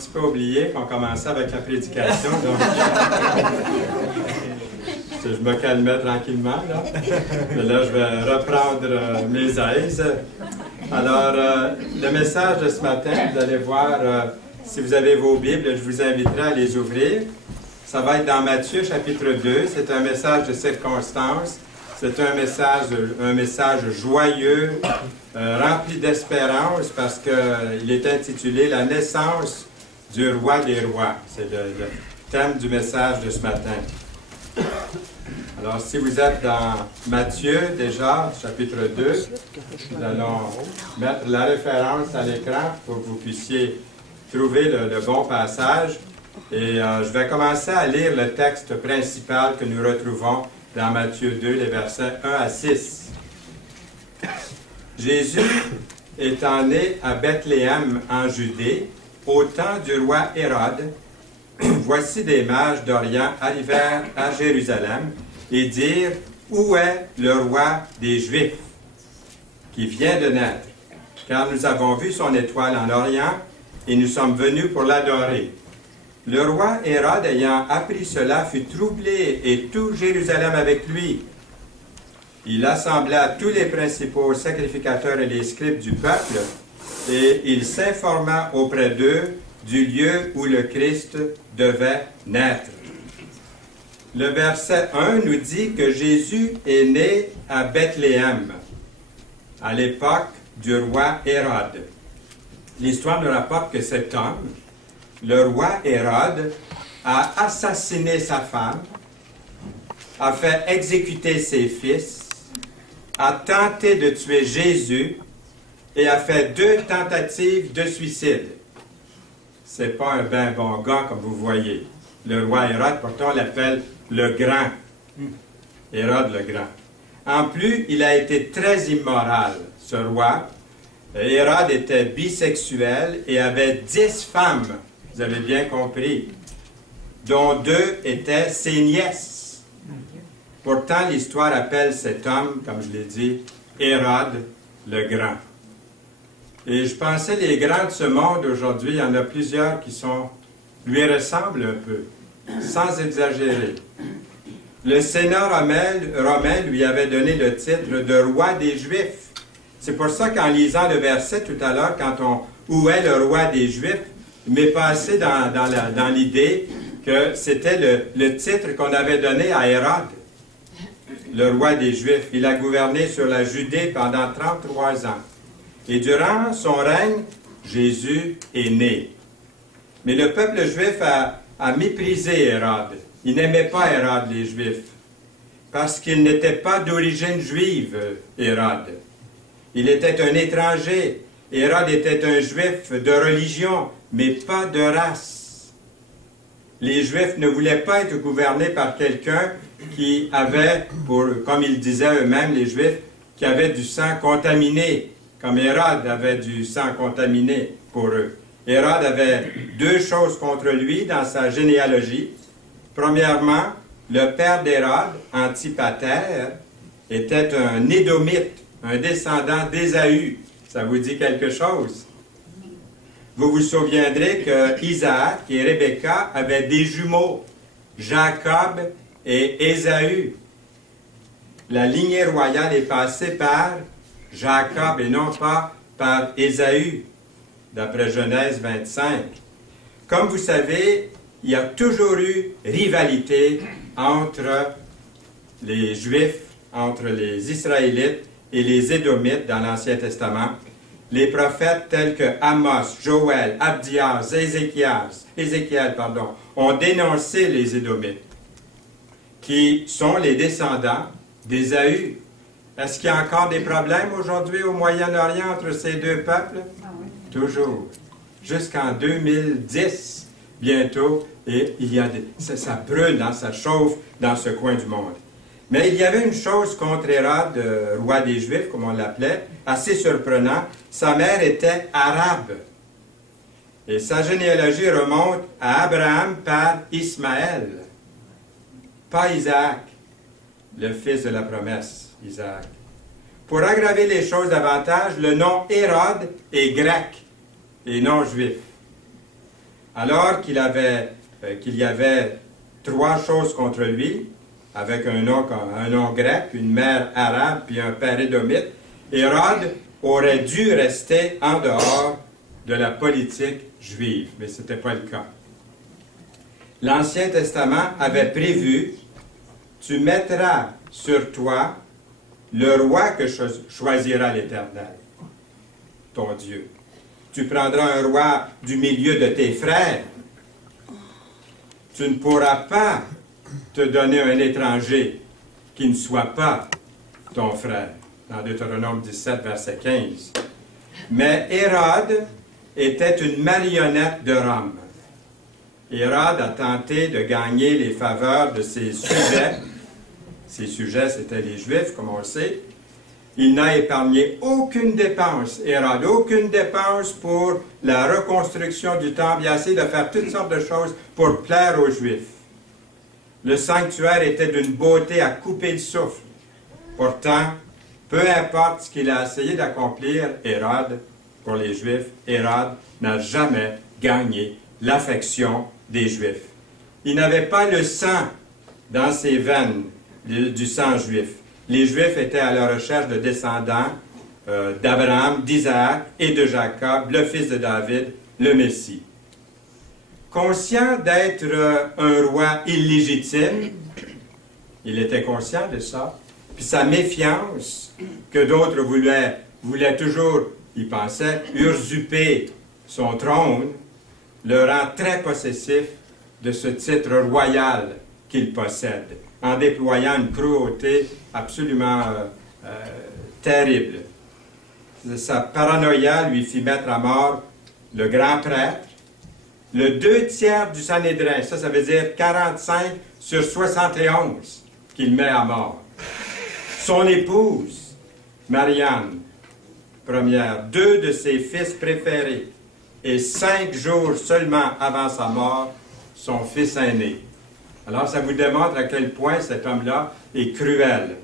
petit peu oublié qu'on commençait avec la prédication, donc je me calmais tranquillement, là. Mais là, je vais reprendre mes aises. Alors, le message de ce matin, vous allez voir, si vous avez vos Bibles, je vous inviterai à les ouvrir. Ça va être dans Matthieu, chapitre 2. C'est un message de circonstance. C'est un message joyeux, rempli d'espérance, parce qu'il est intitulé « La naissance du roi des rois ». C'est le thème du message de ce matin. Alors, si vous êtes dans Matthieu, déjà, chapitre 2, nous allons mettre la référence à l'écran pour que vous puissiez trouver le bon passage. Et je vais commencer à lire le texte principal que nous retrouvons dans Matthieu 2, les versets 1 à 6. Jésus étant né à Bethléem en Judée, au temps du roi Hérode, voici des mages d'Orient arrivèrent à Jérusalem et dirent « Où est le roi des Juifs qui vient de naître? Car nous avons vu son étoile en Orient et nous sommes venus pour l'adorer. » Le roi Hérode, ayant appris cela, fut troublé, et tout Jérusalem avec lui. Il assembla tous les principaux sacrificateurs et les scribes du peuple, et il s'informa auprès d'eux du lieu où le Christ devait naître. Le verset 1 nous dit que Jésus est né à Bethléem, à l'époque du roi Hérode. L'histoire nous rapporte que cet homme, le roi Hérode, a assassiné sa femme, a fait exécuter ses fils, a tenté de tuer Jésus et a fait 2 tentatives de suicide. C'est pas un ben bon gars, comme vous voyez. Le roi Hérode, pourtant, on l'appelle le Grand. Hérode le Grand. En plus, il a été très immoral, ce roi. Hérode était bisexuel et avait 10 femmes. Vous avez bien compris, dont 2 étaient ses nièces. Pourtant, l'histoire appelle cet homme, comme je l'ai dit, Hérode le Grand. Et je pensais, les grands de ce monde aujourd'hui, il y en a plusieurs qui lui ressemblent un peu, sans exagérer. Le Sénat romain lui avait donné le titre de roi des Juifs. C'est pour ça qu'en lisant le verset tout à l'heure, où est le roi des Juifs, il m'est passé dans l'idée que c'était le titre qu'on avait donné à Hérode, le roi des Juifs. Il a gouverné sur la Judée pendant 33 ans. Et durant son règne, Jésus est né. Mais le peuple juif a méprisé Hérode. Il n'aimait pas Hérode, les Juifs, parce qu'il n'était pas d'origine juive, Hérode. Il était un étranger. Hérode était un Juif de religion, mais pas de race. Les Juifs ne voulaient pas être gouvernés par quelqu'un qui avait, comme ils disaient eux-mêmes, les Juifs, qui avait du sang contaminé, comme Hérode avait du sang contaminé pour eux. Hérode avait 2 choses contre lui dans sa généalogie. Premièrement, le père d'Hérode, Antipater, était un Édomite, un descendant d'Ésaü. Ça vous dit quelque chose? Vous vous souviendrez que Isaac et Rebecca avaient des jumeaux, Jacob et Ésaü. La lignée royale est passée par Jacob et non pas par Ésaü, d'après Genèse 25. Comme vous savez, il y a toujours eu rivalité entre les Juifs, entre les Israélites et les Édomites dans l'Ancien Testament. Les prophètes tels que Amos, Joël, Abdias, Ézéchiel, ont dénoncé les Édomites, qui sont les descendants d'Ésaü. Est-ce qu'il y a encore des problèmes aujourd'hui au Moyen-Orient entre ces 2 peuples? Toujours. Jusqu'en 2010, bientôt, et ça brûle, ça chauffe dans ce coin du monde. Mais il y avait une chose contre Hérode, roi des Juifs, comme on l'appelait, assez surprenant. Sa mère était arabe. Et sa généalogie remonte à Abraham par Ismaël, pas Isaac, le fils de la promesse, Isaac. Pour aggraver les choses davantage, le nom Hérode est grec et non juif. Alors qu'il y avait trois choses contre lui, avec un nom grec, une mère arabe, puis un père édomite, Hérode aurait dû rester en dehors de la politique juive, mais ce n'était pas le cas. L'Ancien Testament avait prévu, tu mettras sur toi le roi que choisira l'Éternel, ton Dieu. Tu prendras un roi du milieu de tes frères. Tu ne pourras pas te donner un étranger qui ne soit pas ton frère, dans Deutéronome 17, verset 15. Mais Hérode était une marionnette de Rome. Hérode a tenté de gagner les faveurs de ses sujets. Ses sujets, c'étaient les Juifs, comme on le sait. Il n'a épargné aucune dépense, Hérode, aucune dépense pour la reconstruction du temple. Il a essayé de faire toutes sortes de choses pour plaire aux Juifs. Le sanctuaire était d'une beauté à couper le souffle. Pourtant, peu importe ce qu'il a essayé d'accomplir, Hérode, pour les Juifs, Hérode n'a jamais gagné l'affection des Juifs. Il n'avait pas le sang dans ses veines du sang juif. Les Juifs étaient à la recherche de descendants d'Abraham, d'Isaac et de Jacob, le fils de David, le Messie. Conscient d'être un roi illégitime, il était conscient de ça, puis sa méfiance, que d'autres voulaient toujours, il pensait, usurper son trône, le rend très possessif de ce titre royal qu'il possède, en déployant une cruauté absolument terrible. Sa paranoïa lui fit mettre à mort le grand prêtre, le 2/3 du Sanhédrin, ça veut dire 45 sur 71 qu'il met à mort. Son épouse, Marianne, première, 2 de ses fils préférés, et 5 jours seulement avant sa mort, son fils aîné. Alors, ça vous démontre à quel point cet homme-là est cruel.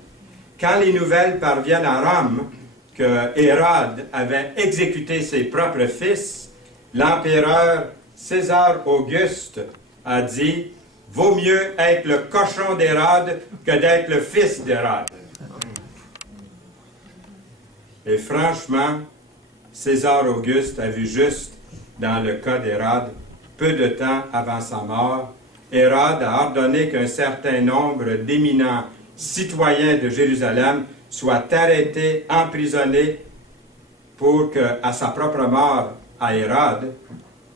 Quand les nouvelles parviennent à Rome que Hérode avait exécuté ses propres fils, l'empereur César Auguste a dit « Vaut mieux être le cochon d'Hérode que d'être le fils d'Hérode. » Et franchement, César Auguste a vu juste dans le cas d'Hérode. Peu de temps avant sa mort, Hérode a ordonné qu'un certain nombre d'éminents citoyens de Jérusalem soient arrêtés, emprisonnés, pour que, à sa propre mort à Hérode,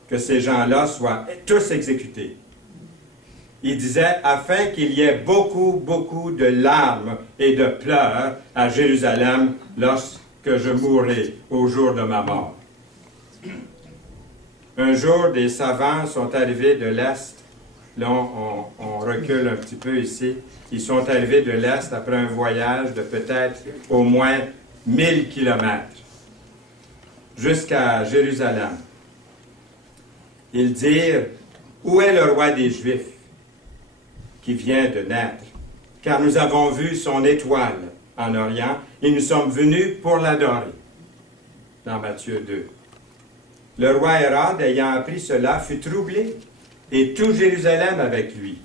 que ces gens-là soient tous exécutés. Il disait, afin qu'il y ait beaucoup, beaucoup de larmes et de pleurs à Jérusalem lorsque je mourrai au jour de ma mort. Un jour, des savants sont arrivés de l'Est. Là, on recule un petit peu ici. Ils sont arrivés de l'Est après un voyage de peut-être au moins 1000 kilomètres jusqu'à Jérusalem. Ils dirent, « Où est le roi des Juifs qui vient de naître? Car nous avons vu son étoile en Orient et nous sommes venus pour l'adorer. » Dans Matthieu 2. Le roi Hérode, ayant appris cela, fut troublé, et tout Jérusalem avec lui.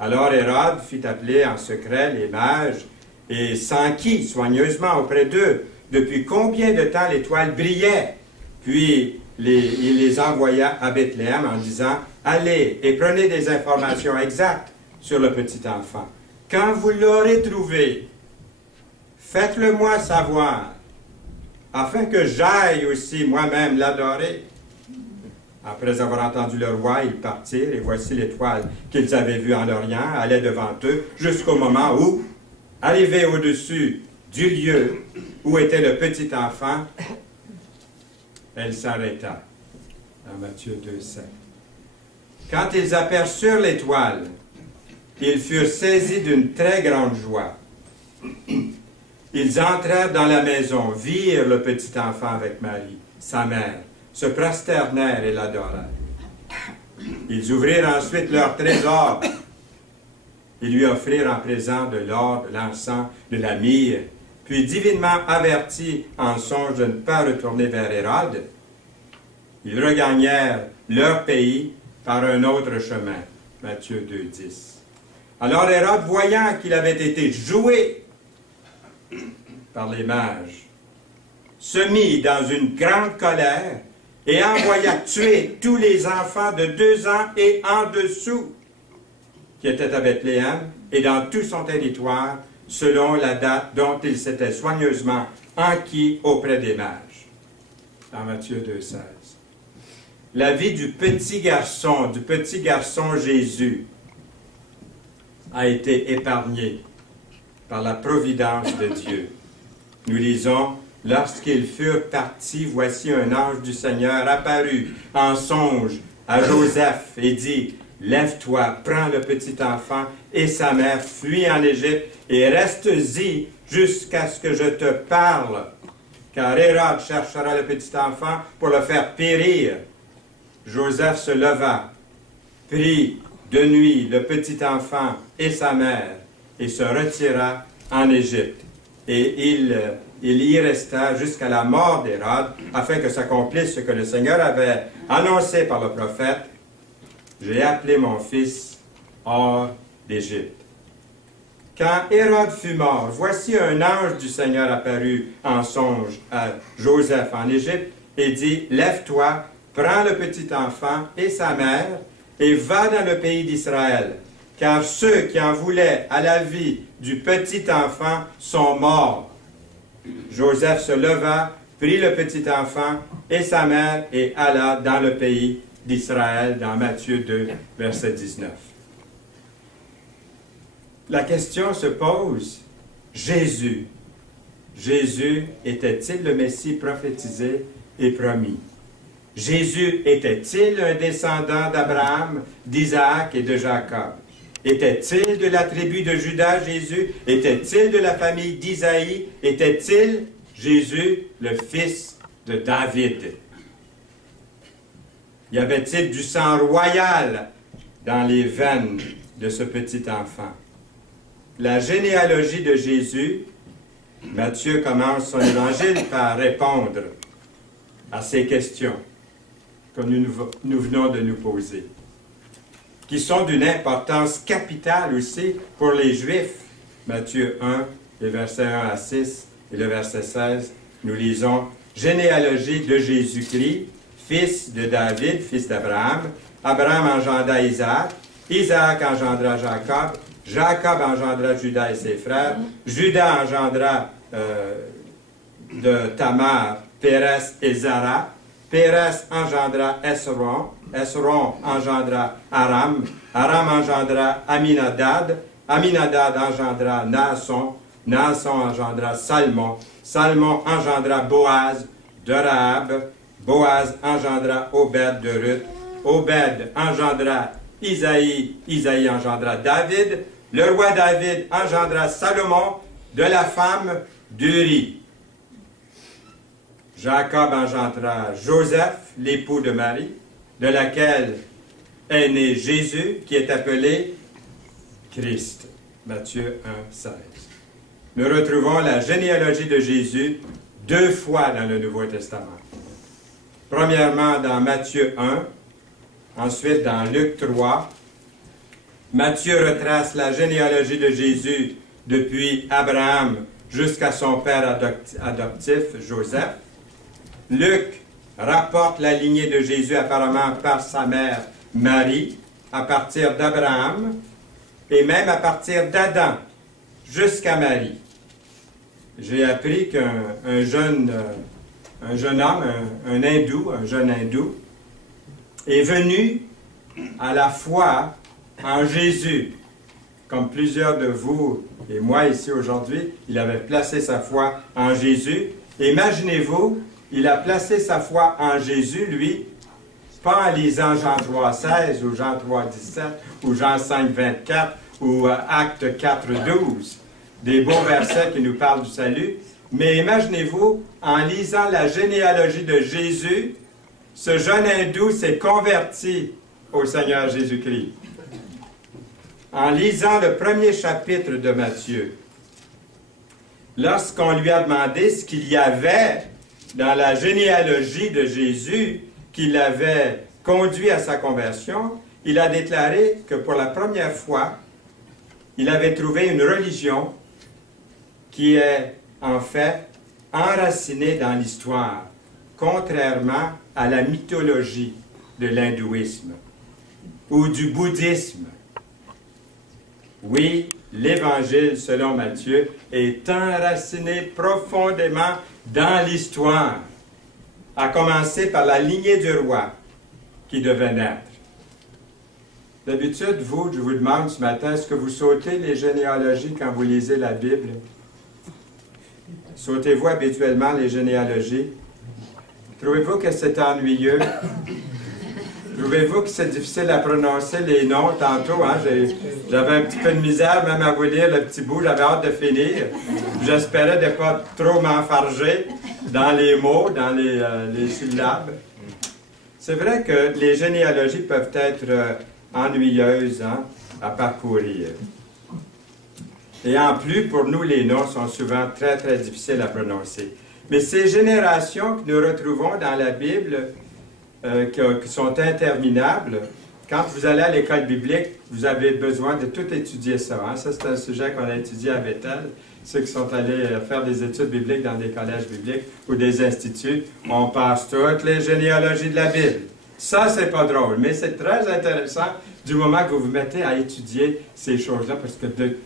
Alors Hérode fit appeler en secret les mages et s'enquit soigneusement auprès d'eux depuis combien de temps l'étoile brillait. Puis il les envoya à Bethléem en disant « Allez et prenez des informations exactes sur le petit enfant. Quand vous l'aurez trouvé, faites-le moi savoir, afin que j'aille aussi moi-même l'adorer. » Après avoir entendu le roi, ils partirent, et voici l'étoile qu'ils avaient vue en Orient allait devant eux, jusqu'au moment où, arrivé au-dessus du lieu où était le petit enfant, elle s'arrêta. Dans Matthieu 2,7. Quand ils aperçurent l'étoile, ils furent saisis d'une très grande joie. Ils entrèrent dans la maison, virent le petit enfant avec Marie, sa mère, se prosternèrent et l'adorèrent. Ils ouvrirent ensuite leur trésor et lui offrirent en présent de l'or, de l'encens, de la myrrhe. Puis, divinement avertis en songe de ne pas retourner vers Hérode, ils regagnèrent leur pays par un autre chemin. Matthieu 2, 10. Alors Hérode, voyant qu'il avait été joué par les mages, se mit dans une grande colère et envoya tuer tous les enfants de 2 ans et en dessous qui étaient à Bethléem et dans tout son territoire, selon la date dont il s'était soigneusement enquis auprès des mages. Dans Matthieu 2, 16. La vie du petit garçon Jésus, a été épargnée par la providence de Dieu. Nous lisons, « Lorsqu'ils furent partis, voici un ange du Seigneur apparut en songe à Joseph et dit, « Lève-toi, prends le petit enfant et sa mère, fuis en Égypte et reste-y jusqu'à ce que je te parle, car Hérode cherchera le petit enfant pour le faire périr. » Joseph se leva, prit de nuit le petit enfant et sa mère et se retira en Égypte. Et il y resta jusqu'à la mort d'Hérode, afin que s'accomplisse ce que le Seigneur avait annoncé par le prophète. « J'ai appelé mon fils hors d'Égypte. » Quand Hérode fut mort, voici un ange du Seigneur apparut en songe à Joseph en Égypte et dit, « Lève-toi, prends le petit enfant et sa mère et va dans le pays d'Israël, car ceux qui en voulaient à la vie du petit enfant sont morts. » Joseph se leva, prit le petit enfant et sa mère et alla dans le pays d'Israël, dans Matthieu 2, verset 19. La question se pose, Jésus était-il le Messie prophétisé et promis? Jésus était-il un descendant d'Abraham, d'Isaac et de Jacob? Était-il de la tribu de Juda, Jésus? Était-il de la famille d'Isaïe? Était-il, Jésus, le fils de David? Y avait-il du sang royal dans les veines de ce petit enfant? La généalogie de Jésus, Matthieu commence son évangile par répondre à ces questions que nous venons de nous poser, qui sont d'une importance capitale aussi pour les Juifs. Matthieu 1, les versets 1 à 6 et le verset 16, nous lisons « Généalogie de Jésus-Christ, fils de David, fils d'Abraham. Abraham engendra Isaac, Isaac engendra Jacob, Jacob engendra Judas et ses frères, Judas engendra de Tamar, Pérez et Zara, Pérez engendra Esron, Esron engendra Aram, Aram engendra Aminadab, Aminadab engendra Naasson, Naasson engendra Salmon, Salmon engendra Boaz de Rahab, Boaz engendra Obed de Ruth, Obed engendra Isaïe, Isaïe engendra David, le roi David engendra Salomon de la femme d'Uri. Jacob engendra Joseph, l'époux de Marie, de laquelle est né Jésus, qui est appelé Christ. Matthieu 1, 16. Nous retrouvons la généalogie de Jésus 2 fois dans le Nouveau Testament. Premièrement dans Matthieu 1, ensuite dans Luc 3. Matthieu retrace la généalogie de Jésus depuis Abraham jusqu'à son père adoptif, Joseph. Luc rapporte la lignée de Jésus apparemment par sa mère Marie, à partir d'Abraham, et même à partir d'Adam, jusqu'à Marie. J'ai appris qu'un jeune homme, un hindou, un jeune hindou, est venu à la foi en Jésus. Comme plusieurs de vous et moi ici aujourd'hui, il avait placé sa foi en Jésus. Imaginez-vous, il a placé sa foi en Jésus, lui, pas en lisant Jean 3,16 ou Jean 3,17 ou Jean 5,24 ou Actes 4,12, des beaux versets qui nous parlent du salut, mais imaginez-vous, en lisant la généalogie de Jésus, ce jeune hindou s'est converti au Seigneur Jésus-Christ. En lisant le premier chapitre de Matthieu, lorsqu'on lui a demandé ce qu'il y avait dans la généalogie de Jésus qui l'avait conduit à sa conversion, il a déclaré que pour la première fois, il avait trouvé une religion qui est en fait enracinée dans l'histoire, contrairement à la mythologie de l'hindouisme ou du bouddhisme. Oui, l'Évangile selon Matthieu est enraciné profondément dans l'histoire, à commencer par la lignée du roi qui devait naître. D'habitude, je vous demande ce matin, est-ce que vous sautez les généalogies quand vous lisez la Bible? Sautez-vous habituellement les généalogies? Trouvez-vous que c'est ennuyeux? Trouvez-vous que c'est difficile à prononcer les noms tantôt? Hein? J'avais un petit peu de misère même à vous lire le petit bout, j'avais hâte de finir. J'espérais de ne pas trop m'enfarger dans les mots, dans les syllabes. C'est vrai que les généalogies peuvent être ennuyeuses à parcourir. Et en plus, pour nous, les noms sont souvent très, très difficiles à prononcer. Mais ces générations que nous retrouvons dans la Bible, qui sont interminables, quand vous allez à l'école biblique, vous avez besoin de tout étudier ça. Hein? Ça, c'est un sujet qu'on a étudié à Bethel. Ceux qui sont allés faire des études bibliques dans des collèges bibliques ou des instituts, on passe toutes les généalogies de la Bible. Ça, c'est pas drôle, mais c'est très intéressant du moment que vous vous mettez à étudier ces choses-là, parce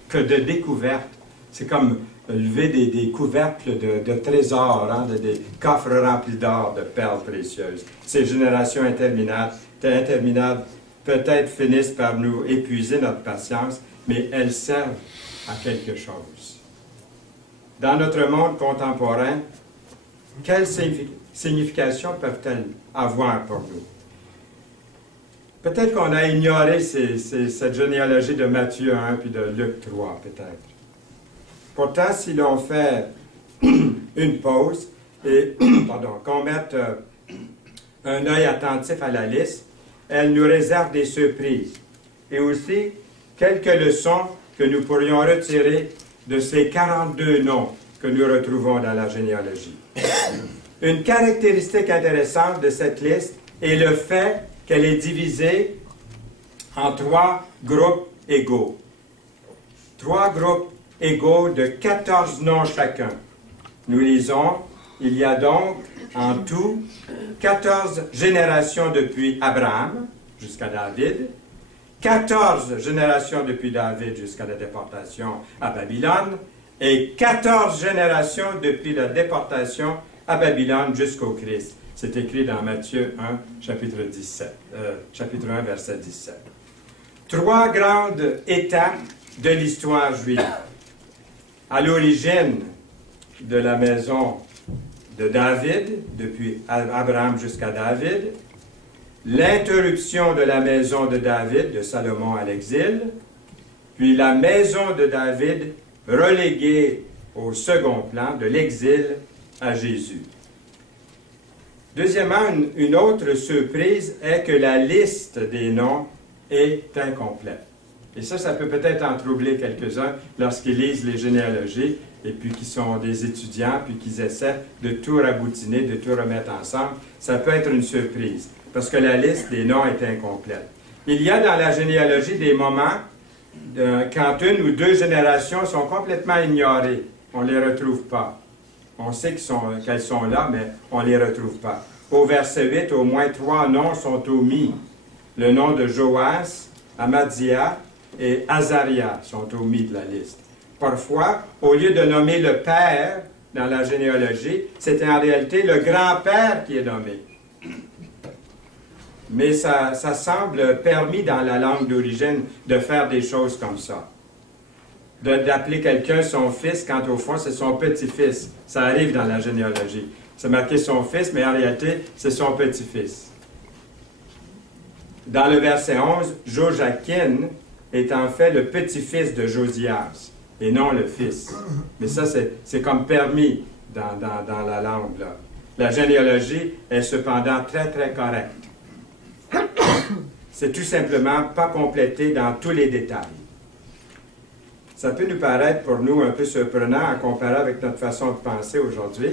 que de découvertes, c'est comme lever des couvercles de trésors, hein, des coffres remplis d'or, de perles précieuses. Ces générations interminables peut-être finissent par nous épuiser notre patience, mais elles servent à quelque chose. Dans notre monde contemporain, quelle signification peuvent-elles avoir pour nous? Peut-être qu'on a ignoré cette généalogie de Matthieu 1 puis de Luc 3, peut-être. Pourtant, si l'on fait une pause et qu'on mette un œil attentif à la liste, elle nous réserve des surprises. Et aussi, quelques leçons que nous pourrions retirer de ces 42 noms que nous retrouvons dans la généalogie. Une caractéristique intéressante de cette liste est le fait qu'elle est divisée en 3 groupes égaux. 3 groupes égaux de 14 noms chacun. Nous lisons, il y a donc en tout 14 générations depuis Abraham jusqu'à David, 14 générations depuis David jusqu'à la déportation à Babylone, et 14 générations depuis la déportation à Babylone jusqu'au Christ. C'est écrit dans Matthieu 1, chapitre 1, verset 17. 3 grandes étapes de l'histoire juive. À l'origine de la maison de David, depuis Abraham jusqu'à David, l'interruption de la maison de David, de Salomon à l'exil, puis la maison de David reléguée au second plan, de l'exil à Jésus. Deuxièmement, une autre surprise est que la liste des noms est incomplète. Et ça peut peut-être en troubler quelques-uns lorsqu'ils lisent les généalogies et puis qui sont des étudiants, puis qu'ils essaient de tout raboutiner, de tout remettre ensemble. Ça peut être une surprise, parce que la liste des noms est incomplète. Il y a dans la généalogie des moments quand une ou deux générations sont complètement ignorées. On ne les retrouve pas. On sait qu'elles sont là, mais on ne les retrouve pas. Au verset 8, au moins 3 noms sont omis. Le nom de Joas, Amaziah et Azaria sont omis de la liste. Parfois, au lieu de nommer le père dans la généalogie, c'était en réalité le grand-père qui est nommé. Mais ça semble permis dans la langue d'origine de faire des choses comme ça. D'appeler quelqu'un son fils quand au fond c'est son petit-fils. Ça arrive dans la généalogie. C'est marqué son fils, mais en réalité c'est son petit-fils. Dans le verset 11, Joachim est en fait le petit-fils de Josias et non le fils. Mais ça c'est comme permis dans la langue là. La généalogie est cependant très très correcte. C'est tout simplement pas complété dans tous les détails. Ça peut nous paraître pour nous un peu surprenant à comparer avec notre façon de penser aujourd'hui.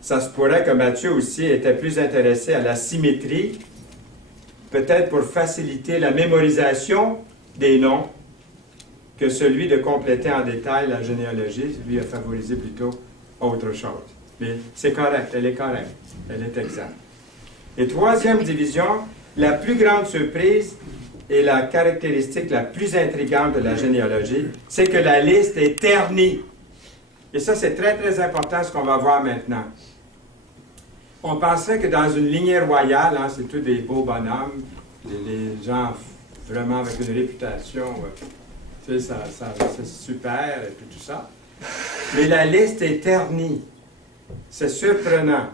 Ça se pourrait que Matthieu aussi était plus intéressé à la symétrie peut-être pour faciliter la mémorisation des noms, que celui de compléter en détail la généalogie, lui a favorisé plutôt autre chose. Mais c'est correct, elle est correcte, elle est exacte. Et troisième division, la plus grande surprise et la caractéristique la plus intrigante de la généalogie, c'est que la liste est ternie. Et ça, c'est très, très important, ce qu'on va voir maintenant. On penserait que dans une lignée royale, hein, c'est tous des beaux bonhommes, les gens vraiment avec une réputation, tu sais, c'est super, et puis tout ça. Mais la liste est ternie. C'est surprenant.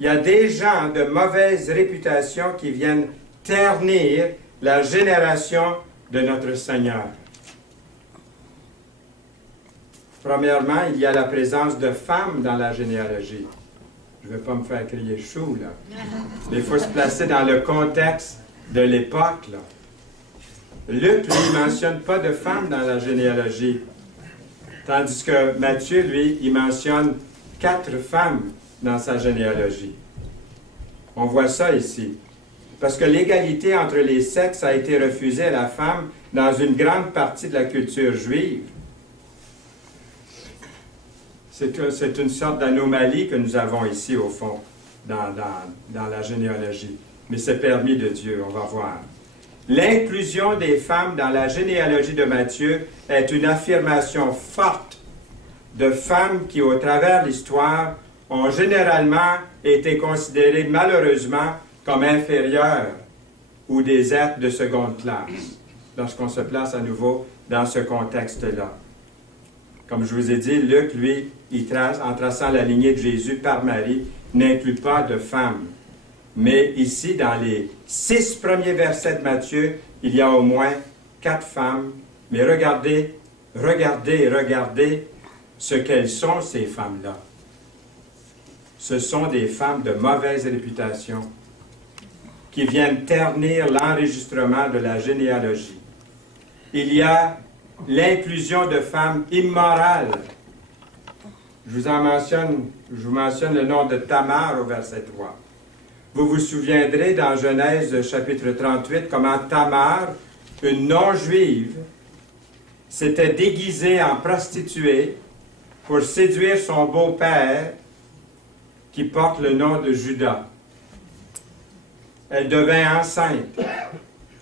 Il y a des gens de mauvaise réputation qui viennent ternir la génération de notre Seigneur. Premièrement, il y a la présence de femmes dans la généalogie. Je ne vais pas me faire crier chou, là. Mais il faut se placer dans le contexte de l'époque, là. Luc, lui, ne mentionne pas de femmes dans la généalogie. Tandis que Matthieu, lui, il mentionne 4 femmes dans sa généalogie. On voit ça ici. Parce que l'égalité entre les sexes a été refusée à la femme dans une grande partie de la culture juive. C'est une sorte d'anomalie que nous avons ici, au fond, dans la généalogie. Mais c'est permis de Dieu, on va voir. L'inclusion des femmes dans la généalogie de Matthieu est une affirmation forte de femmes qui, au travers de l'histoire, ont généralement été considérées malheureusement comme inférieures ou des êtres de seconde classe, lorsqu'on se place à nouveau dans ce contexte-là. Comme je vous ai dit, Luc, lui, en traçant la lignée de Jésus par Marie, n'inclut pas de femmes. Mais ici, dans les 6 premiers versets de Matthieu, il y a au moins 4 femmes. Mais regardez ce qu'elles sont, ces femmes-là. Ce sont des femmes de mauvaise réputation qui viennent ternir l'enregistrement de la généalogie. Il y a l'inclusion de femmes immorales. Je vous mentionne le nom de Tamar au verset 3. Vous vous souviendrez dans Genèse chapitre 38 comment Tamar, une non-juive, s'était déguisée en prostituée pour séduire son beau-père qui porte le nom de Judas. Elle devint enceinte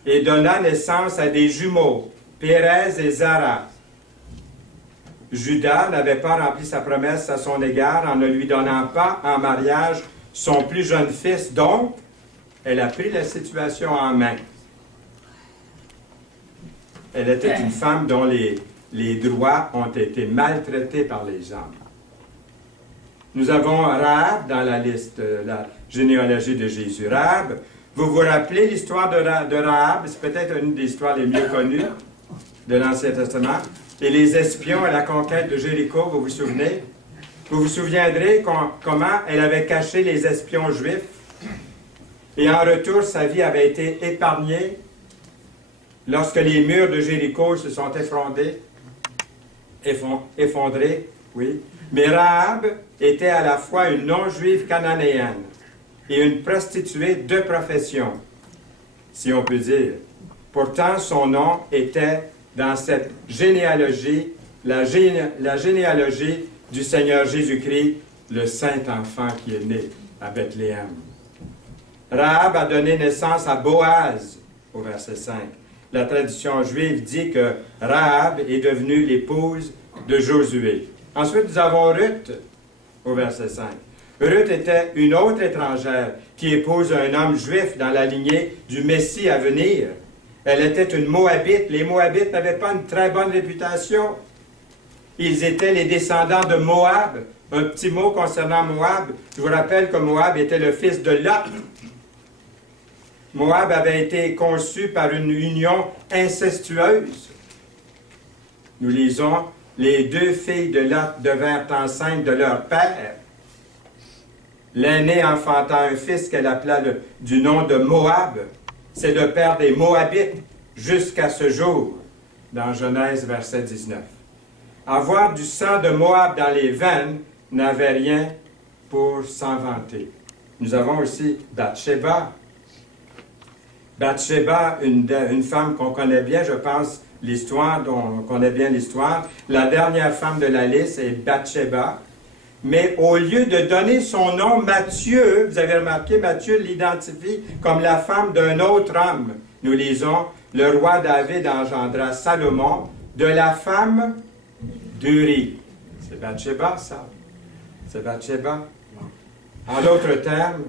et donna naissance à des jumeaux, Pérez et Zara. Judas n'avait pas rempli sa promesse à son égard en ne lui donnant pas en mariage son plus jeune fils, donc elle a pris la situation en main. Elle était une femme dont les droits ont été maltraités par les hommes. Nous avons Rahab dans la liste, la généalogie de Jésus. Rahab, vous vous rappelez l'histoire de Rahab? C'est peut-être une des histoires les mieux connues de l'Ancien Testament. Et les espions à la conquête de Jéricho, vous vous souvenez? Vous vous souviendrez comment elle avait caché les espions juifs et en retour, sa vie avait été épargnée lorsque les murs de Jéricho se sont effondrés. Oui. Mais Rahab était à la fois une non-juive cananéenne et une prostituée de profession, si on peut dire. Pourtant, son nom était dans cette généalogie, la généalogie du Seigneur Jésus-Christ, le saint enfant qui est né à Bethléem. Rahab a donné naissance à Boaz, au verset 5. La tradition juive dit que Rahab est devenue l'épouse de Josué. Ensuite, nous avons Ruth, au verset 5. Ruth était une autre étrangère qui épouse un homme juif dans la lignée du Messie à venir. Elle était une Moabite. Les Moabites n'avaient pas une très bonne réputation. Ils étaient les descendants de Moab. Un petit mot concernant Moab. Je vous rappelle que Moab était le fils de Lot. Moab avait été conçu par une union incestueuse. Nous lisons, les 2 filles de Lot devinrent enceintes de leur père. L'aînée enfanta un fils qu'elle appela du nom de Moab. C'est le père des Moabites jusqu'à ce jour, dans Genèse, verset 19. Avoir du sang de Moab dans les veines n'avait rien pour s'en vanter. Nous avons aussi Bathsheba. Bathsheba, une femme qu'on connaît bien, je pense, l'histoire, dont on connaît bien l'histoire. La dernière femme de la liste est Bathsheba. Mais au lieu de donner son nom, Matthieu, vous avez remarqué, Matthieu l'identifie comme la femme d'un autre homme. Nous lisons, le roi David engendra Salomon de la femme d'Uri. C'est Bathsheba, ça. C'est Bathsheba. En d'autres termes,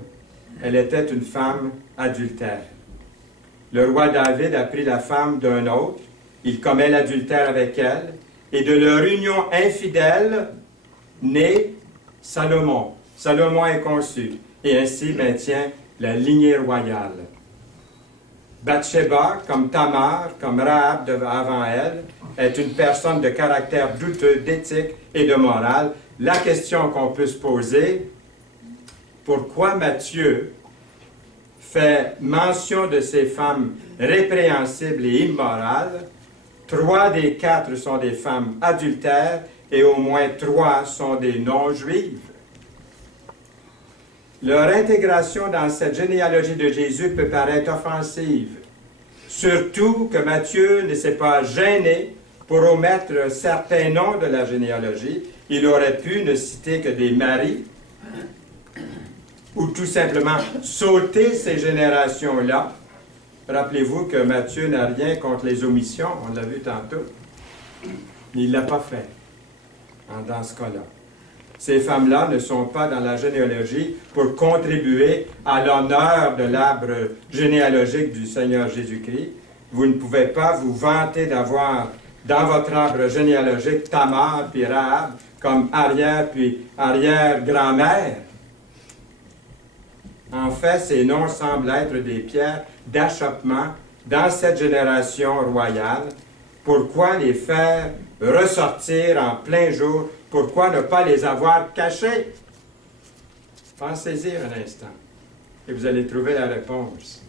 elle était une femme adultère. Le roi David a pris la femme d'un autre, il commet l'adultère avec elle, et de leur union infidèle naît Salomon. Salomon est conçu, et ainsi maintient la lignée royale. Bathsheba, comme Tamar, comme Rahab avant elle, est une personne de caractère douteux, d'éthique et de morale. La question qu'on peut se poser, pourquoi Matthieu fait mention de ces femmes répréhensibles et immorales? 3 des 4 sont des femmes adultères et au moins 3 sont des non-juives. Leur intégration dans cette généalogie de Jésus peut paraître offensive, surtout que Matthieu ne s'est pas gêné pour omettre certains noms de la généalogie. Il aurait pu ne citer que des maris, ou tout simplement sauter ces générations-là. Rappelez-vous que Matthieu n'a rien contre les omissions, on l'a vu tantôt. Il ne l'a pas fait dans ce cas-là. Ces femmes-là ne sont pas dans la généalogie pour contribuer à l'honneur de l'arbre généalogique du Seigneur Jésus-Christ. Vous ne pouvez pas vous vanter d'avoir dans votre arbre généalogique Tamar puis Rahab comme arrière puis arrière-grand-mère. En fait, ces noms semblent être des pierres d'achoppement dans cette génération royale. Pourquoi les faire ressortir en plein jour? Pourquoi ne pas les avoir cachés? Pensez-y un instant, et vous allez trouver la réponse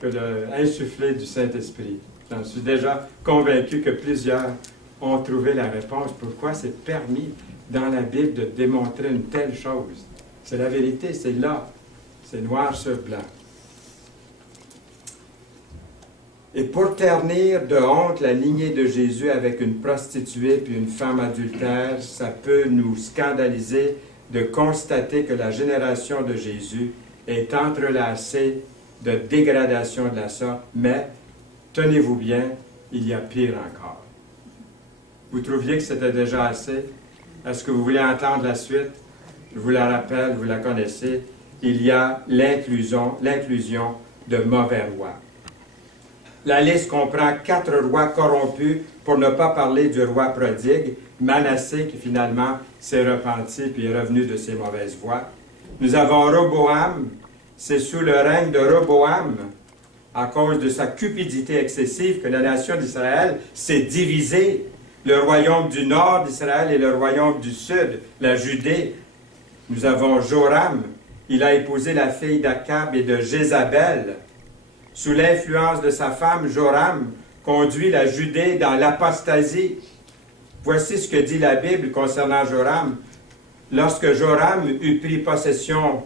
que l'insufflé du Saint-Esprit. J'en suis déjà convaincu que plusieurs ont trouvé la réponse. Pourquoi c'est permis dans la Bible de démontrer une telle chose? C'est la vérité, c'est là. C'est noir sur blanc. Et pour ternir de honte la lignée de Jésus avec une prostituée puis une femme adultère, ça peut nous scandaliser de constater que la génération de Jésus est entrelacée de dégradation de la sorte, mais tenez-vous bien, il y a pire encore. Vous trouviez que c'était déjà assez? Est-ce que vous voulez entendre la suite? Je vous la rappelle, vous la connaissez. Il y a l'inclusion de mauvais rois. La liste comprend 4 rois corrompus, pour ne pas parler du roi prodigue, Manassé, qui finalement s'est repenti puis est revenu de ses mauvaises voies. Nous avons Roboam. C'est sous le règne de Roboam, à cause de sa cupidité excessive, que la nation d'Israël s'est divisée. Le royaume du nord d'Israël et le royaume du sud, la Judée. Nous avons Joram. Il a épousé la fille d'Akab et de Jézabel. Sous l'influence de sa femme, Joram conduit la Judée dans l'apostasie. Voici ce que dit la Bible concernant Joram. Lorsque Joram eut pris possession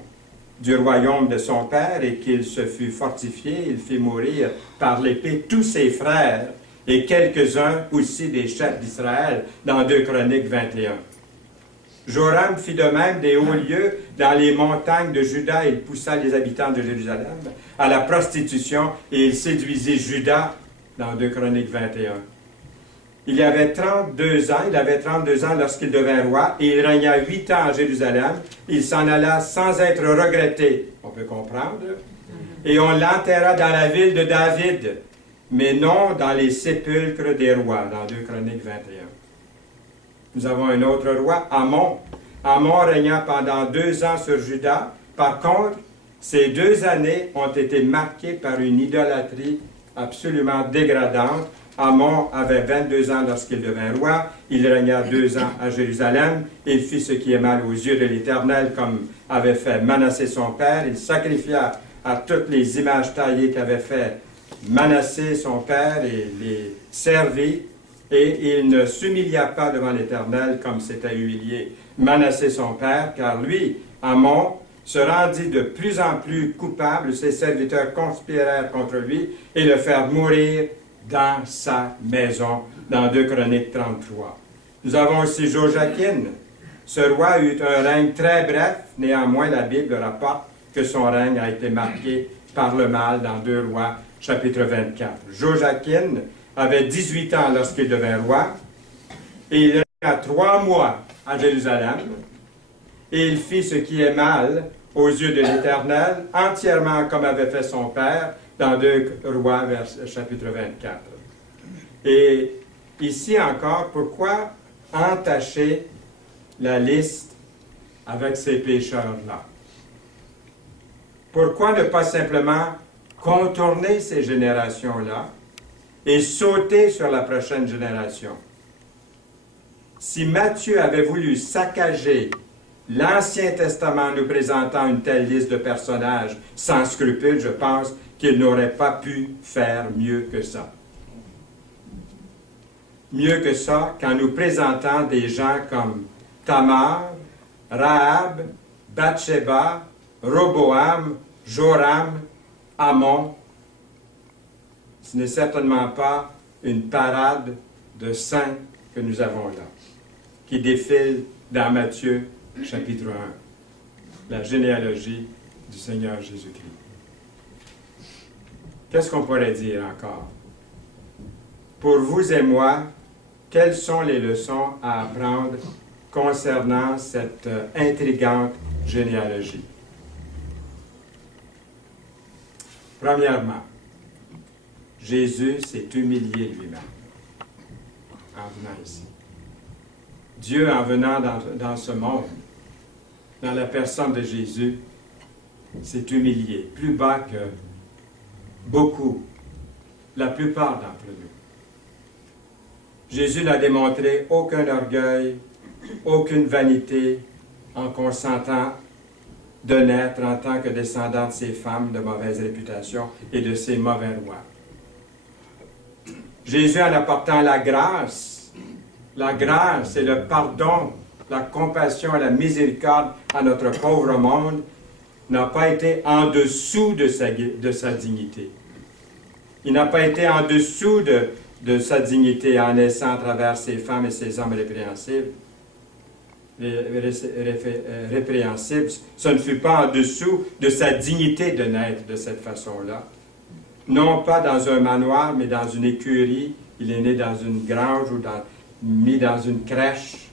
du royaume de son père et qu'il se fut fortifié, il fit mourir par l'épée tous ses frères et quelques-uns aussi des chefs d'Israël, dans 2 Chroniques 21. Joram fit de même des hauts lieux dans les montagnes de Juda. Il poussa les habitants de Jérusalem à la prostitution et il séduisit Juda dans 2 Chroniques 21. Il avait 32 ans lorsqu'il devint roi et il régna 8 ans à Jérusalem. Il s'en alla sans être regretté, on peut comprendre, et on l'enterra dans la ville de David, mais non dans les sépulcres des rois, dans 2 Chroniques 21. Nous avons un autre roi, Amon. Amon régna pendant 2 ans sur Juda. Par contre, ces 2 années ont été marquées par une idolâtrie absolument dégradante. Amon avait 22 ans lorsqu'il devint roi. Il régna 2 ans à Jérusalem. Il fit ce qui est mal aux yeux de l'Éternel, comme avait fait Manassé son père. Il sacrifia à toutes les images taillées qu'avait fait Manassé son père et les servit. Et il ne s'humilia pas devant l'Éternel comme s'était humilié Manassé son père, car lui, Amon, se rendit de plus en plus coupable, ses serviteurs conspirèrent contre lui et le firent mourir dans sa maison, dans 2 Chroniques 33. Nous avons aussi Joachim. Ce roi eut un règne très bref, néanmoins la Bible rapporte que son règne a été marqué par le mal dans 2 Rois, chapitre 24. Joachim avait 18 ans lorsqu'il devint roi, et il régna 3 mois à Jérusalem, et il fit ce qui est mal aux yeux de l'Éternel, entièrement comme avait fait son père, dans 2 Rois, chapitre 24. Et ici encore, pourquoi entacher la liste avec ces pécheurs-là? Pourquoi ne pas simplement contourner ces générations-là et sauter sur la prochaine génération? Si Matthieu avait voulu saccager l'Ancien Testament nous présentant une telle liste de personnages sans scrupule, je pense qu'il n'aurait pas pu faire mieux que ça. Mieux que ça, qu'en nous présentant des gens comme Tamar, Rahab, Bathsheba, Roboam, Joram, Amon. Ce n'est certainement pas une parade de saints que nous avons là, qui défile dans Matthieu, chapitre 1, la généalogie du Seigneur Jésus-Christ. Qu'est-ce qu'on pourrait dire encore? Pour vous et moi, quelles sont les leçons à apprendre concernant cette intrigante généalogie? Premièrement, Jésus s'est humilié lui-même en venant ici. Dieu, en venant dans ce monde, dans la personne de Jésus, s'est humilié, plus bas que beaucoup, la plupart d'entre nous. Jésus n'a démontré aucun orgueil, aucune vanité en consentant de naître en tant que descendant de ces femmes de mauvaise réputation et de ces mauvais rois. Jésus, en apportant la grâce et le pardon, la compassion et la miséricorde à notre pauvre monde, n'a pas été en dessous de sa dignité. Il n'a pas été en dessous de sa dignité en naissant à travers ces femmes et ces hommes répréhensibles. Ce ne fut pas en dessous de sa dignité de naître de cette façon-là. Non pas dans un manoir, mais dans une écurie. Il est né dans une grange ou mis dans une crèche,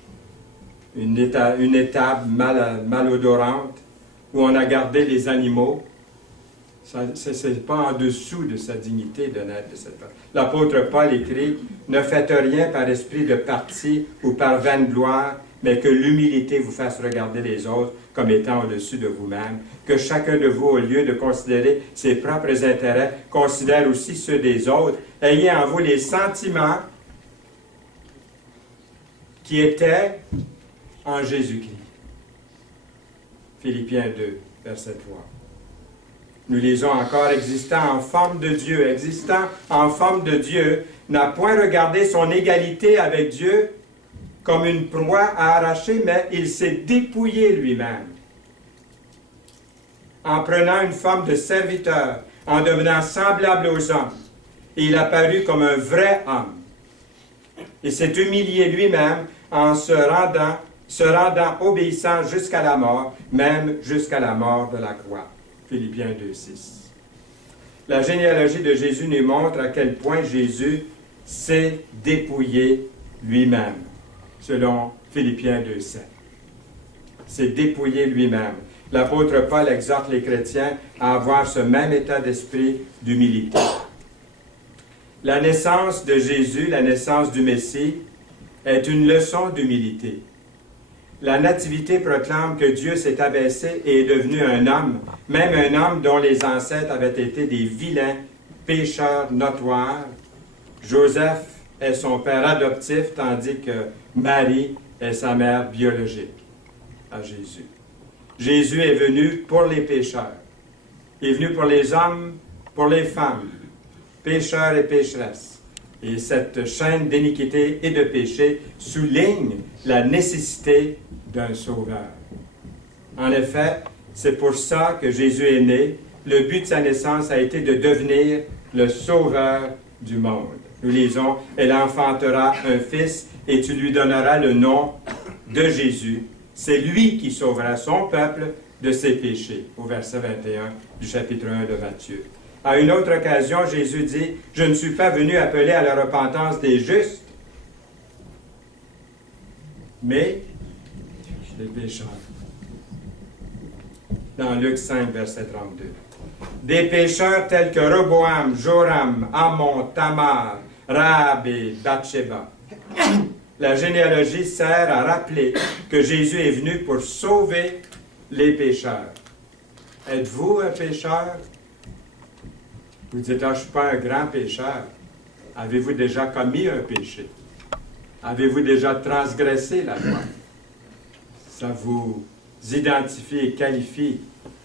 une étable malodorante, où on a gardé les animaux. Ce n'est pas en dessous de sa dignité de naître de cette façon. L'apôtre Paul écrit « Ne faites rien par esprit de parti ou par vaine gloire, mais que l'humilité vous fasse regarder les autres comme étant au-dessus de vous-même. Que chacun de vous, au lieu de considérer ses propres intérêts, considère aussi ceux des autres. Ayez en vous les sentiments qui étaient en Jésus-Christ. » Philippiens 2, verset 3. Nous lisons encore, existant en forme de Dieu. Existant en forme de Dieu, n'a point regardé son égalité avec Dieu comme une proie à arracher, mais il s'est dépouillé lui-même. En prenant une forme de serviteur, en devenant semblable aux hommes, il apparut comme un vrai homme. Il s'est humilié lui-même en se rendant obéissant jusqu'à la mort, même jusqu'à la mort de la croix. Philippiens 2, 6. La généalogie de Jésus nous montre à quel point Jésus s'est dépouillé lui-même, selon Philippiens 2, 7. S'est dépouillé lui-même. L'apôtre Paul exhorte les chrétiens à avoir ce même état d'esprit d'humilité. La naissance de Jésus, la naissance du Messie, est une leçon d'humilité. La nativité proclame que Dieu s'est abaissé et est devenu un homme, même un homme dont les ancêtres avaient été des vilains pécheurs notoires. Joseph est son père adoptif, tandis que Marie est sa mère biologique à Jésus. Jésus est venu pour les pécheurs. Il est venu pour les hommes, pour les femmes, pécheurs et pécheresses. Et cette chaîne d'iniquité et de péché souligne la nécessité d'un sauveur. En effet, C'est pour ça que Jésus est né. Le but de sa naissance a été de devenir le sauveur du monde. Nous lisons, « Elle enfantera un fils et tu lui donneras le nom de Jésus. C'est lui qui sauvera son peuple de ses péchés. » Au verset 21 du chapitre 1 de Matthieu. À une autre occasion, Jésus dit, « Je ne suis pas venu appeler à la repentance des justes, mais des pécheurs. » Dans Luc 5, verset 32. Des pécheurs tels que Roboam, Joram, Amon, Tamar, Rahab et Bathsheba. La généalogie sert à rappeler que Jésus est venu pour sauver les pécheurs. Êtes-vous un pécheur? Vous dites, « Ah, je ne suis pas un grand pécheur. » Avez-vous déjà commis un péché? Avez-vous déjà transgressé la loi? Ça vous identifie et qualifie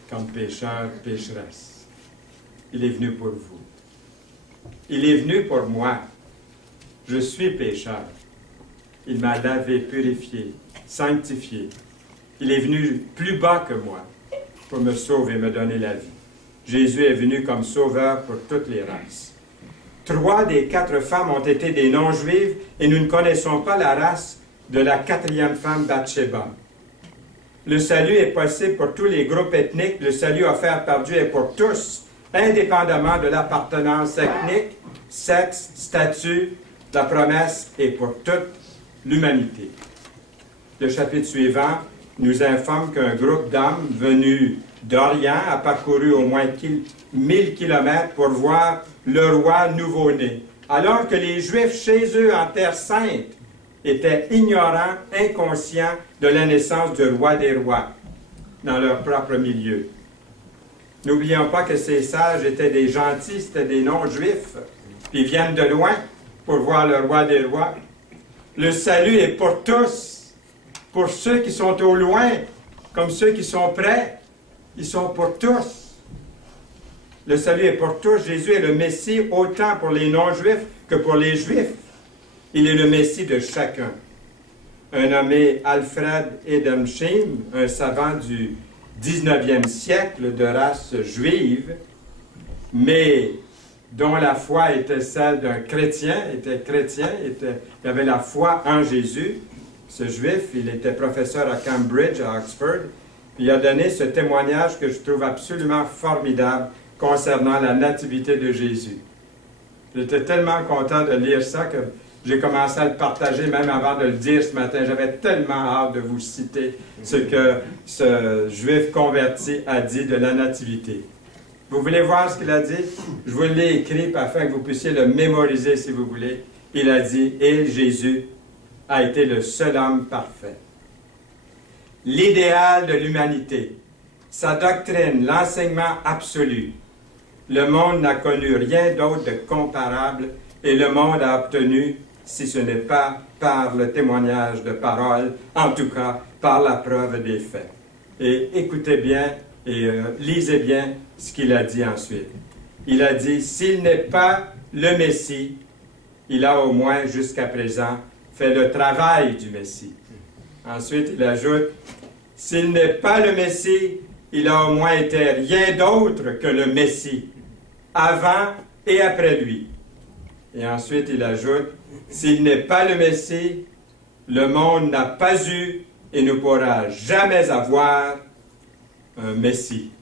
comme pécheur, pécheresse. Il est venu pour vous. Il est venu pour moi. Je suis pécheur. Il m'a lavé, purifié, sanctifié. Il est venu plus bas que moi pour me sauver, me donner la vie. Jésus est venu comme sauveur pour toutes les races. 3 des 4 femmes ont été des non-juives et nous ne connaissons pas la race de la 4e femme, Bathsheba. Le salut est possible pour tous les groupes ethniques. Le salut offert par Dieu est pour tous, indépendamment de l'appartenance ethnique, sexe, statut. La promesse est pour toute l'humanité. Le chapitre suivant nous informe qu'un groupe d'hommes venus d'Orient a parcouru au moins 1000 kilomètres pour voir le roi nouveau-né, alors que les Juifs chez eux en Terre Sainte étaient ignorants, inconscients de la naissance du roi des rois dans leur propre milieu. N'oublions pas que ces sages étaient des gentils, c'était des non-juifs, puis ils viennent de loin pour voir le roi des rois. Le salut est pour tous, pour ceux qui sont au loin, comme ceux qui sont près, ils sont pour tous. Le salut est pour tous. Jésus est le Messie autant pour les non-juifs que pour les juifs. Il est le Messie de chacun. Un nommé Alfred Edemsheim, un savant du 19e siècle de race juive, mais dont la foi était celle d'un chrétien, il avait la foi en Jésus. Ce juif, il était professeur à Cambridge, à Oxford, puis il a donné ce témoignage que je trouve absolument formidable concernant la nativité de Jésus. J'étais tellement content de lire ça que j'ai commencé à le partager même avant de le dire ce matin. J'avais tellement hâte de vous citer ce que ce juif converti a dit de la nativité. Vous voulez voir ce qu'il a dit? Je vous l'ai écrit afin que vous puissiez le mémoriser si vous voulez. Il a dit, « Et Jésus a été le seul homme parfait. » L'idéal de l'humanité, sa doctrine, l'enseignement absolu. Le monde n'a connu rien d'autre de comparable et le monde a obtenu, si ce n'est pas par le témoignage de parole, en tout cas par la preuve des faits. Et écoutez bien et lisez bien ce qu'il a dit ensuite. Il a dit, s'il n'est pas le Messie, il a au moins jusqu'à présent fait le travail du Messie. Ensuite, il ajoute, s'il n'est pas le Messie, il a au moins été rien d'autre que le Messie, avant et après lui. Et ensuite, il ajoute, s'il n'est pas le Messie, le monde n'a pas eu et ne pourra jamais avoir un Messie.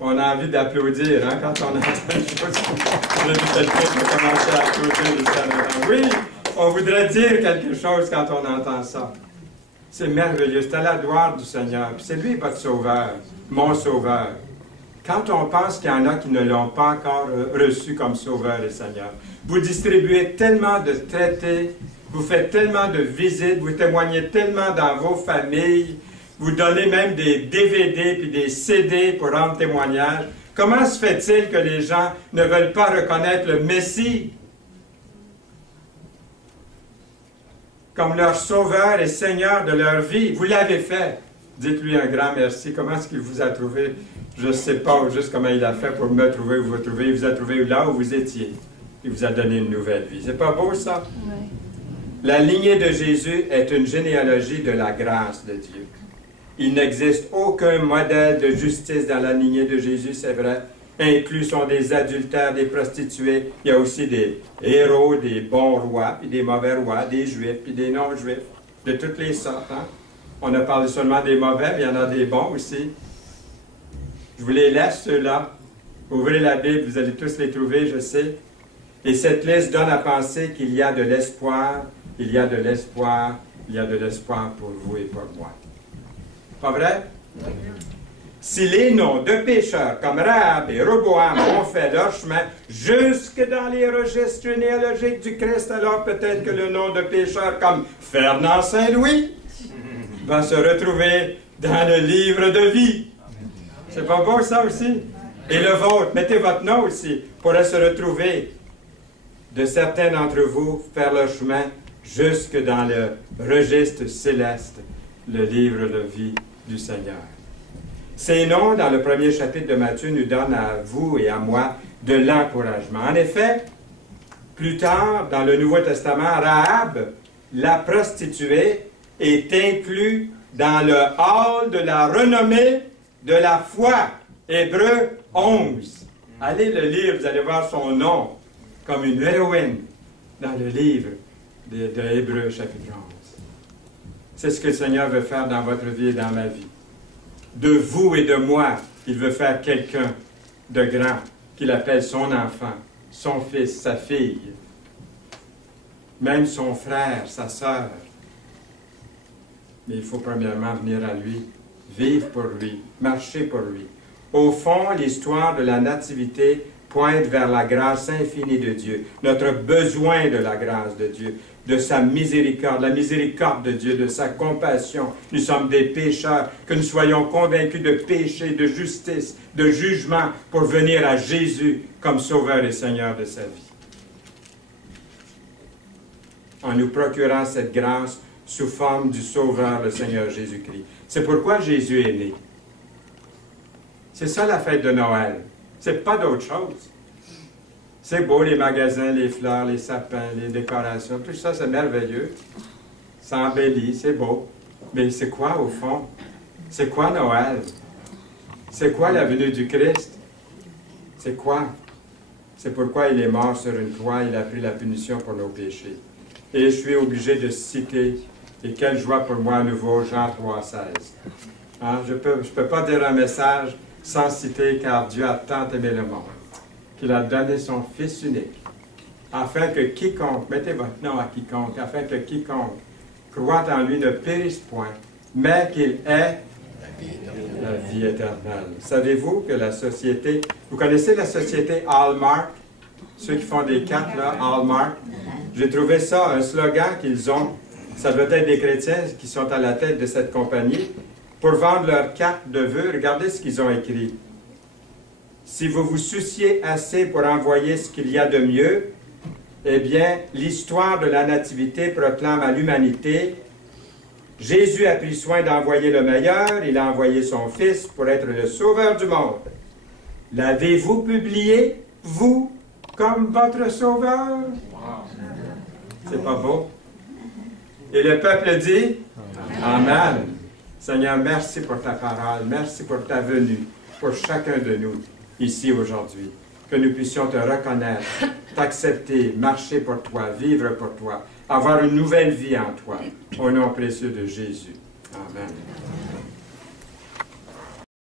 On a envie d'applaudir hein, quand on entend une chose. J'ai vu quelqu'un qui commencer à applaudir ici en avant. Oui, on voudrait dire quelque chose quand on entend ça. C'est merveilleux, c'est à la gloire du Seigneur. Puis c'est lui votre sauveur, mon sauveur. Quand on pense qu'il y en a qui ne l'ont pas encore reçu comme sauveur et Seigneur, vous distribuez tellement de traités, vous faites tellement de visites, vous témoignez tellement dans vos familles, vous donnez même des DVD puis des CD pour rendre témoignage. Comment se fait-il que les gens ne veulent pas reconnaître le Messie comme leur sauveur et Seigneur de leur vie? Vous l'avez fait. Dites-lui un grand merci. Comment est-ce qu'il vous a trouvé? Je ne sais pas juste comment il a fait pour me trouver ou vous trouver. Il vous a trouvé là où vous étiez. Il vous a donné une nouvelle vie. C'est pas beau, ça? Oui. La lignée de Jésus est une généalogie de la grâce de Dieu. Il n'existe aucun modèle de justice dans la lignée de Jésus, c'est vrai. Inclus sont des adultères, des prostituées. Il y a aussi des héros, des bons rois, puis des mauvais rois, des juifs, puis des non-juifs, de toutes les sortes. Hein? On a parlé seulement des mauvais, mais il y en a des bons aussi. Je vous les laisse, ceux-là. Ouvrez la Bible, vous allez tous les trouver, je sais. Et cette liste donne à penser qu'il y a de l'espoir, il y a de l'espoir, il y a de l'espoir pour vous et pour moi. Pas vrai? Si les noms de pécheurs comme Rahab et Roboam ont fait leur chemin jusque dans les registres généalogiques du Christ, alors peut-être que le nom de pécheur comme Fernand Saint-Louis va se retrouver dans le livre de vie. C'est pas beau ça aussi? Et le vôtre, mettez votre nom aussi, pourrait se retrouver de certains d'entre vous faire leur chemin jusque dans le registre céleste, le livre de vie du Seigneur. Ces noms, dans le premier chapitre de Matthieu, nous donnent à vous et à moi de l'encouragement. En effet, plus tard, dans le Nouveau Testament, Rahab, la prostituée, est inclus dans le hall de la renommée de la foi. Hébreux 11. Allez le lire, vous allez voir son nom comme une héroïne dans le livre de Hébreux chapitre 11. C'est ce que le Seigneur veut faire dans votre vie et dans ma vie. De vous et de moi, il veut faire quelqu'un de grand, qu'il appelle son enfant, son fils, sa fille, même son frère, sa sœur. Mais il faut premièrement venir à lui, vivre pour lui, marcher pour lui. Au fond, l'histoire de la nativité pointe vers la grâce infinie de Dieu, notre besoin de la grâce de Dieu, de sa miséricorde, la miséricorde de Dieu, de sa compassion. Nous sommes des pécheurs, que nous soyons convaincus de péché, de justice, de jugement, pour venir à Jésus comme Sauveur et Seigneur de sa vie. En nous procurant cette grâce sous forme du Sauveur, le Seigneur Jésus-Christ. C'est pourquoi Jésus est né. C'est ça la fête de Noël. C'est pas d'autre chose. C'est beau, les magasins, les fleurs, les sapins, les décorations, tout ça, c'est merveilleux. Ça embellit, c'est beau. Mais c'est quoi, au fond? C'est quoi Noël? C'est quoi la venue du Christ? C'est quoi? C'est pourquoi il est mort sur une croix, il a pris la punition pour nos péchés. Et je suis obligé de citer, et quelle joie pour moi à nouveau, Jean 3,16. Hein? Je peux pas dire un message sans citer, car Dieu a tant aimé le monde, qu'il a donné son Fils unique, afin que quiconque, mettez votre nom à quiconque, afin que quiconque croit en lui ne périsse point, mais qu'il ait la vie éternelle. Savez-vous que la société, vous connaissez la société Hallmark, ceux qui font des cartes, là, Hallmark? J'ai trouvé ça, un slogan qu'ils ont, ça doit être des chrétiens qui sont à la tête de cette compagnie, pour vendre leurs cartes de vœux. Regardez ce qu'ils ont écrit. Si vous vous souciez assez pour envoyer ce qu'il y a de mieux, eh bien, l'histoire de la Nativité proclame à l'humanité: Jésus a pris soin d'envoyer le meilleur, il a envoyé son Fils pour être le Sauveur du monde. L'avez-vous publié, vous, comme votre Sauveur? C'est pas beau? Et le peuple dit: Amen. Seigneur, merci pour ta parole, merci pour ta venue, pour chacun de nous ici aujourd'hui. Que nous puissions te reconnaître, t'accepter, marcher pour toi, vivre pour toi, avoir une nouvelle vie en toi. Au nom précieux de Jésus. Amen.